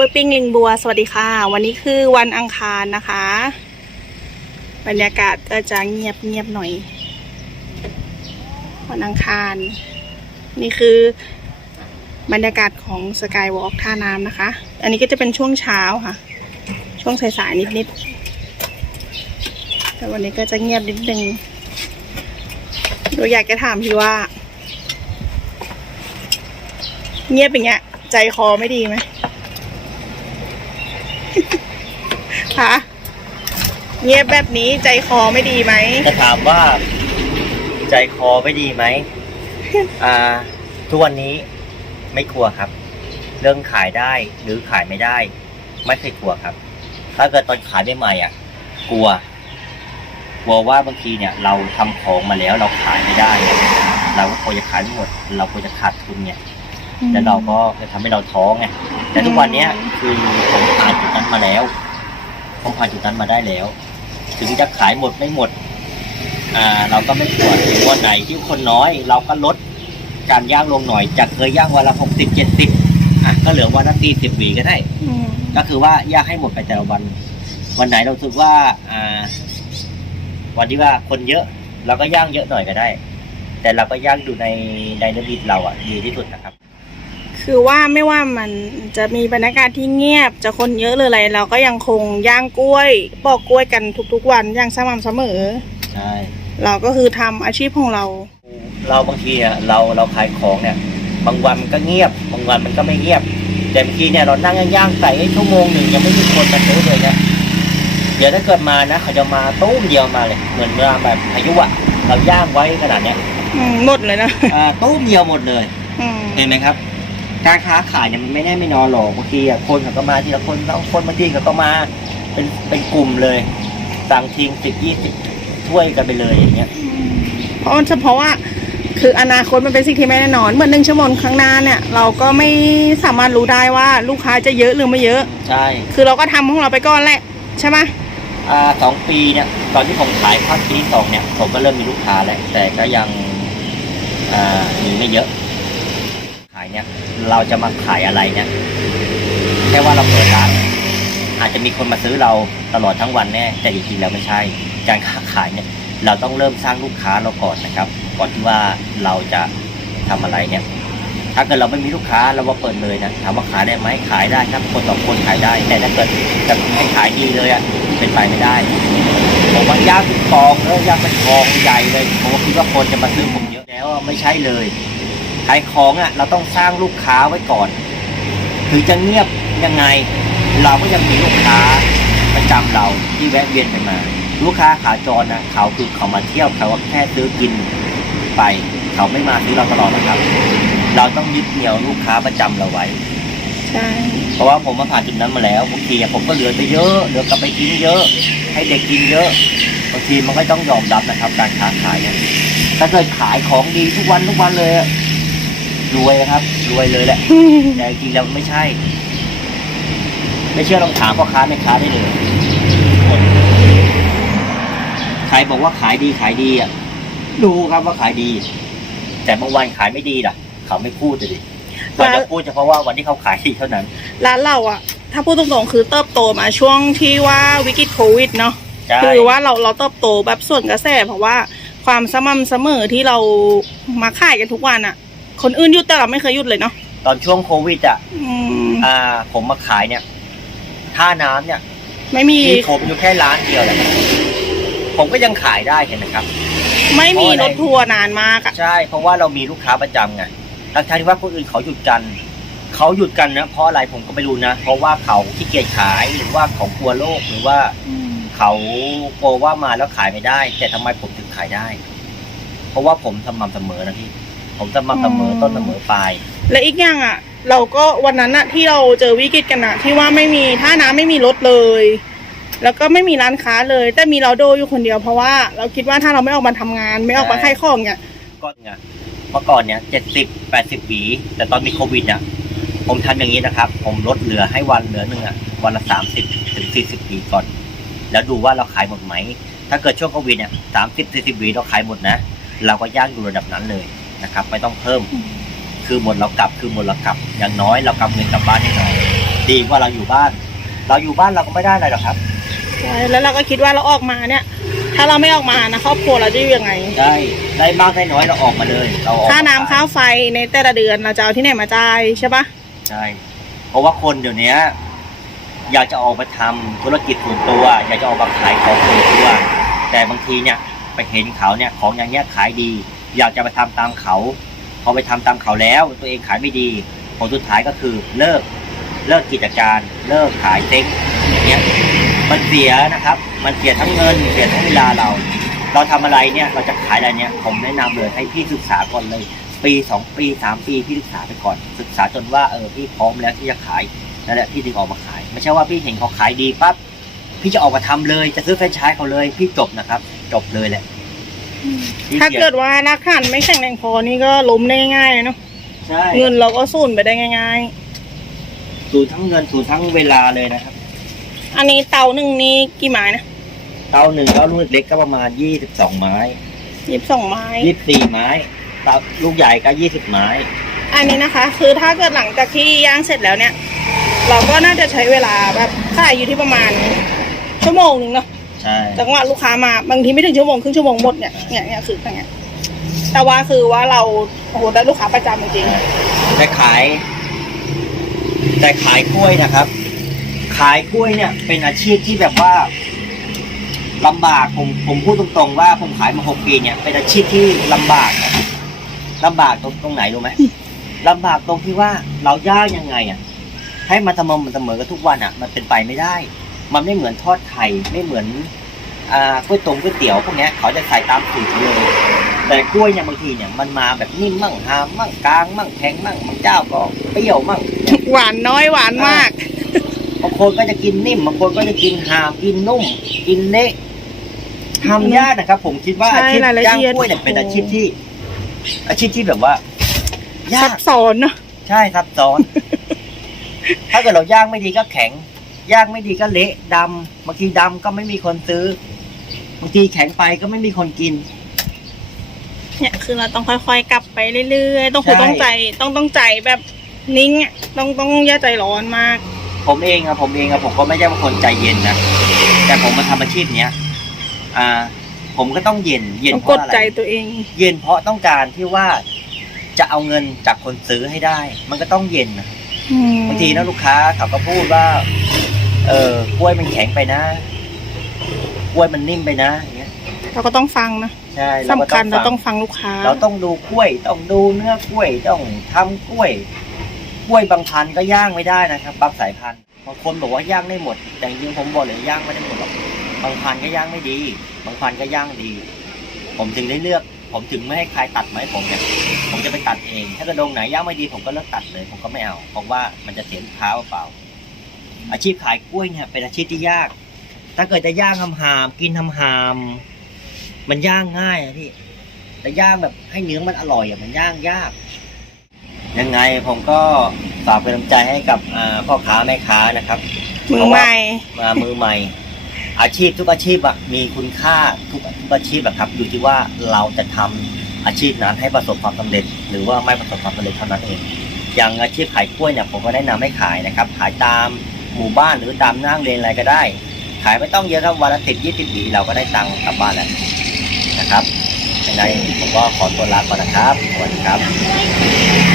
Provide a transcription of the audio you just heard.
ล้วยปิ้งลิงบัว สวัสดีค่ะ วันนี้คือวันอังคารนะคะ บรรยากาศก็จะเงียบเงียบหน่อย วันอังคาร นี่คือบรรยากาศของสกายวอล์กท่าน้ำนะคะ อันนี้ก็จะเป็นช่วงเช้าค่ะ ช่วงสายๆนิดๆ แต่วันนี้ก็จะเงียบนิดนึงเราอยากจะถามพี่ว่า เงียบอย่างเงี้ย ใจคอไม่ดีไหม คะ เงียบแบบนี้ใจคอไม่ดีไหมจะถามว่าใจคอไม่ดีไหม อ่า ทุกวันนี้ไม่กลัวครับ เรื่องขายได้หรือขายไม่ได้ ไม่เคยกลัวครับ ถ้าเกิดตอนขายใหม่ๆอะ กลัว กลัวว่าบางทีเนี่ย เราทำของมาแล้วเราขายไม่ได้เนี่ยเราก็กลัวจะขายไม่หมด เรากลัวจะขาดทุนเนี่ยแล้วเราก็จะทำให้เราท้อไงแต่ทุกวันเนี้ยคือผมผ่านจุดนั้นมาแล้ว ผมผ่านจุดนั้นมาได้แล้ว ถึงจะขายหมดไม่หมดอ่าเราก็ไม่กลัวถึงวันไหนที่คนน้อย เราก็ลดการย่างลงหน่อยจากเคยย่างวันละหกสิบเจ็ดสิบอะก็เหลือวันละสี่สิบหวีก็ได้อืมก็คือว่าย่างให้หมดไปแต่ละวัน วันไหนเรารู้สึกว่าอ่า วันที่ว่าคนเยอะ เราก็ย่างเยอะหน่อยก็ได้ แต่เราก็ย่างดูในในระดับเราอะดีที่สุดนะครับ คือว่าไม่ว่ามันจะมีบรรยากาศที่เงียบ จะคนเยอะหรืออะไร เราก็ยังคงย่างกล้วย ปอกกล้วยกันทุกๆวันอย่างสม่ำเสมอ ใช่ เราก็คือทำอาชีพของเรา เราบางทีอะเราเราขายของเนี่ย บางวันมันก็เงียบ บางวันมันก็ไม่เงียบ แต่บางทีเนี่ยเรานั่งย่างๆใส่ชั่วโมงหนึ่งยังไม่มีคนมาซื้อเลยนะเดี๋ยวถ้าเกิดมานะเขาจะมาตู้มเดียวมาเลย เหมือนเมื่อแบบพายุอะเราย่างไว้ขนาดเนี้ยอืมหมดเลยนะ อ่าตู้มเดียวหมดเลย อืม เห็นไหมครับ การค้าขายเนี่ยมันไม่แน่ไม่นอนหรอกบางทีอะคนเขาก็มาทีละคนสองคนบางทีเขาก็มาเป็นเป็นกลุ่มเลย สั่งทีมสิบยี่สิบถ้วยกันไปเลยอย่างเงี้ยเพราะเฉพาะว่าคืออนาคตมันเป็นสิ่งที่ไม่แน่นอนเหมือนหนึ่งชั่วโมงข้างหน้าเนี่ยเราก็ไม่สามารถรู้ได้ว่าลูกค้าจะเยอะหรือไม่เยอะ ใช่คือเราก็ทำของเราไปก่อนแหละใช่ไหมอ่าสองปีเนี่ยตอนที่ผมขายภาคปีที่สองเนี่ยผมก็เริ่มมีลูกค้าแล้วแต่ก็ยังอ่ามีไม่เยอะขาย เนี่ย เราจะมาขายอะไรเนี่ยแค่ว่าเราเปิดร้าน อาจจะมีคนมาซื้อเราตลอดทั้งวันแน่แต่จริงๆแล้วไม่ใช่ การค้าขายเนี่ย เราต้องเริ่มสร้างลูกค้าเราก่อนนะครับ ก่อนที่ว่าเราจะทำอะไรเนี่ย ถ้าเกิดเราไม่มีลูกค้าเรามาเปิดเลยนะถามว่าขายได้ไหมขายได้ครับคนสองคนขายได้ แต่ถ้าเกิดจะให้ขายดีเลยอะเป็นไปไม่ได้ผมว่ายางเป็นกองแล้วยางเป็นกองใหญ่เลยผมคิดว่าคนจะมาซื้อผมเยอะแล้วไม่ใช่เลย ขายของอะเราต้องสร้างลูกค้าไว้ก่อน ถึงจะเงียบยังไง เราก็ยังมีลูกค้าประจำเราที่แวะเวียนไปมา ลูกค้าขาจรนะเขาคือเขามาเที่ยวเขาแค่ซื้อกินไป เขาไม่มาซื้อเราตลอดนะครับ เราต้องยึดเหนี่ยวลูกค้าประจำเราไว้ใช่เพราะว่าผมมาผ่านจุดนั้นมาแล้วบางทีอะผมก็เหลือไปเยอะเหลือกลับไปกินเยอะ ให้เด็กกินเยอะบางทีมันก็ต้องยอมรับนะครับ การค้าขายเนี่ยถ้าเกิดขายของดีทุกวันทุกวันเลยอะ รวยนะครับ รวยเลยแหละ แต่จริงๆแล้วมันไม่ใช่ ไม่เชื่อลองถามพ่อค้าแม่ค้าได้เลยคนใครบอกว่าขายดีขายดีอะรู้ครับว่าขายดี แต่บางวันขายไม่ดีล่ะ เขาไม่พูดเลยดิเขาจะพูดเฉพาะว่าวันที่เขาขายดีเท่านั้น ร้านเราอะถ้าพูดตรงๆคือเติบโตมาช่วงที่ว่าวิกฤตโควิดเนาะใช่คือว่าเราเราเติบโตแบบส่วนกระแสเพราะว่าความสม่ำเสมอที่เรามาขายกันทุกวันอะ คนอื่นหยุดแต่เราไม่เคยหยุดเลยเนาะตอนช่วงโควิดอะอืมอ่า ผมมาขายเนี่ยท่าน้ำเนี่ย ไม่มี มีผมอยู่แค่ร้านเดียวแหละผมก็ยังขายได้เห็นนะครับ ไม่มีเพราะอะไรรถทัวร์นานมากอะใช่ เพราะว่าเรามีลูกค้าประจำไงทั้งๆที่ว่าคนอื่นเขาหยุดกัน เขาหยุดกันนะเพราะอะไรผมก็ไม่รู้นะ เพราะว่าเขาขี้เกียจขายหรือว่าเขากลัวโรคหรือว่าอืมเขากลัวว่ามาแล้วขายไม่ได้ แต่ทำไมผมถึงขายได้ เพราะว่าผมสม่ำเสมอนะพี่ ผมสม่ำเสมอต้นเสมอปลาย และอีกอย่างอะเราก็วันนั้นอะที่เราเจอวิกฤตกันอะที่ว่าไม่มีท่าน้ำไม่มีรถเลย แล้วก็ไม่มีร้านค้าเลย แต่มีเราโดอยู่คนเดียวเพราะว่าเราคิดว่าถ้าเราไม่ออกมาทำงาน ไม่ออกมาใช่ ขายของเนี่ยก็ไงเมื่อก่อนเนี่ยเจ็ดสิบแปดสิบหวี แต่ตอนมีโควิดเนี่ยผมทำอย่างนี้นะครับ ผมลดเหลือให้วันเหลือหนึ่งอะวันละสามสิบถึงสี่สิบหวีก่อน แล้วดูว่าเราขายหมดไหม ถ้าเกิดช่วงโควิดเนี่ยสามสิบสี่สิบหวีเราขายหมดนะ เราก็ย่างอยู่ระดับนั้นเลย นะครับ ไม่ต้องเพิ่มอืมคือหมดเรากลับคือหมดเรากลับ อย่างน้อยเรากำเงินกลับบ้านให้หน่อยดีกว่าเราอยู่บ้าน เราอยู่บ้านเราก็ไม่ได้อะไรหรอกครับใช่แล้วเราก็คิดว่าเราออกมาเนี่ย ถ้าเราไม่ออกมานะครอบครัวเราจะอยู่ยังไง ได้ได้มากได้น้อยเราออกมาเลย เราออกค่าน้ำมค่าไฟในแต่ละเดือนเราจะเอาที่ไหนมาจ่ายใช่ปะใช่เพราะว่าคนเดี๋ยวนี้อยากจะออกมาทำธุรกิจส่วนตัว อยากจะออกมาขายของส่วนตัว แต่บางทีเนี่ยไปเห็นเขาเนี่ยของอย่างเงี้ยขายดี อยากจะไปทำตามเขา พอไปทำตามเขาแล้ว ตัวเองขายไม่ดีผลสุดท้ายก็คือเลิกเลิกกิจการ เลิกขายเซ็งอย่างเงี้ยมันเสียนะครับ มันเสียทั้งเงินเสียทั้งเวลาเรา เราทำอะไรเนี่ยเราจะขายอะไรเนี่ยผมแนะนำเลยให้พี่ศึกษาก่อนเลย ปีสองปีสามปีพี่ศึกษาไปก่อน ศึกษาจนว่าเออพี่พร้อมแล้วที่จะขายนั่นแหละพี่ถึงออกมาขาย ไม่ใช่ว่าพี่เห็นเขาขายดีปั๊บพี่จะออกมาทำเลยจะซื้อแฟรนไชส์เขาเลย พี่จบนะครับ จบเลยแหละ ถ้าเสียเกิดว่ารักฐานไม่แข็งแรงพอนี่ก็ล้มได้ง่ายๆเลยเนาะใช่เงินเราก็สูญไปได้ง่ายสูญทั้งเงินสูญทั้งเวลาเลยนะครับๆอันนี้เตาหนึ่งนี่กี่ไม้นะเตาหนึ่งเตาลูกเล็กก็ประมาณยี่สิบสองไม้ยี่สิบสองไม้ยี่สิบสี่ไม้เตาลูกใหญ่ก็ยี่สิบไม้ อันนี้นะคะ คือถ้าเกิดหลังจากที่ย่างเสร็จแล้วเนี่ย เราก็น่าจะใช้เวลาแบบขายอยู่ที่ประมาณชั่วโมงหนึงเนาะ ใช่ จังหวะลูกค้ามาบางทีไม่ถึงชั่วโมงครึ่งชั่วโมงหมดเนี่ยเนี่ยเนี่ยคืออย่างเงี้ยแต่ว่าคือว่าเราโอ้โหได้ลูกค้าประจำจริงแต่ขาย แต่ขายกล้วยนะครับ ขายกล้วยเนี่ย เป็นอาชีพที่แบบว่าลำบากผมผมพูดตรงๆว่าผมขายมาหกปีเนี่ย เป็นอาชีพที่ลำบากนะครับลำบากตรงตรงไหนรู้ไหมลำบากตรงที่ว่าเราย่างยังไงอะ ให้มันเสมอมันเสมอกันทุกวันอะ มันเป็นไปไม่ได้ มันไม่เหมือนทอดไข่ไม่เหมือนอ่ากล้วยตรงก๋วยเตี๋ยวพวกเนี้ยเขาจะใส่ตามสูตรเลย แต่กล้วยเนี่ยบางทีเนี่ยมันมาแบบนิ่มมั่งหามมั่งกลางมั่งแข็งมั่งบางเจ้าก็เปรี้ยวมั่งๆหวานน้อยหวานมากบางคนก็จะกินนิ่มบางคนก็จะกินหามกินนุ่ม กินเละทำยากนะครับ ผมคิดว่าใช่อาชีพรายละย่างเอียดกล้วยเนี่ยเป็นอาชีพที่ อาชีพที่แบบว่ายาซักบซ้อนเนาะใช่ซับซ้อน ถ้าเกิดเราย่างไม่ดีก็แข็ง ย่างไม่ดีก็เละดำบางทีดำก็ไม่มีคนซื้อบางทีแข็งไปก็ไม่มีคนกิน เนี่ยคือเราต้องค่อยๆกลับไปเรื่อยๆ ต้องคือใช่ต้องใจ ต้องต้องใจแบบนิ่งอะต้องต้องอย่าใจร้อนมาก ผมเองอะผมเองอะผมก็ไม่ใช่เป็นคนใจเย็นนะแต่ผมมาทำอาชีพเนี้ยอ่า ผมก็ต้องเย็น เย็นต้องเพกราะดอะไรใจตัวเองเย็นเพราะต้องการที่ว่าจะเอาเงินจากคนซื้อให้ได้ มันก็ต้องเย็นนะอืมบางทีนะลูกค้าเขาก็พูดว่า เออกล้วยมันแข็งไปนะ กล้วยมันนิ่มไปนะอย่างเงี้ยเราก็ต้องฟังนะใช่สำคัญเราฟัต้องฟังลูกค้าเราต้องดูกล้วย ต้องดูเนื้อกล้วย ต้องทำกล้วย กล้วยบางพันธุ์ก็ย่างไม่ได้นะครับบางสายพันธุ์บางคนบอกว่าย่างได้หมด แต่จริงๆผมบอกเลยย่างไม่ได้หมดหรอกบางพันธุ์ก็ย่างไม่ดี บางพันธุ์ก็ย่างดี ผมถึงได้เลือก ผมถึงไม่ให้ใครตัดมาให้ผมเนี่ยผมจะไปตัดเอง ถ้าเกิดโรงไหนย่างไม่ดีผมก็เลิกตัดเลย ผมก็ไม่เอาเพราะว่ามันจะเสียลูกค้าเปล่าๆ อาชีพขายกล้วยเนี่ยเป็นอาชีพที่ยาก ถ้าเกิดจะย่างทำหามกินทำหามมันย่างง่ายอะพี่แต่ย่างแบบให้เนื้อมันอร่อยอะมันย่างยาก ยังไงผมก็ฝากเป็นกำลังใจให้กับอ่าพ่อค้าแม่ค้านะครับมือใหม่มามือใหม่ อาชีพทุกอาชีพอะมีคุณค่าทุกทุกอาชีพอะครับ อยู่ที่ว่าเราจะทำอาชีพนั้นให้ประสบความสำเร็จ หรือว่าไม่ประสบความสำเร็จเท่านั้นเอง อย่างอาชีพขายกล้วยเนี่ยผมก็แนะนำให้ขายนะครับ ขายตาม หมู่บ้านหรือตามหน้างเรียนอะไรก็ได้ ขายไม่ต้องเยอะครับวันละสิบยี่สิบปีเราก็ได้ตังค์กลับบ้านแล้วนะครับยังไงผมก็ขอตัวลาก่อนนะครับสวัสดีครับ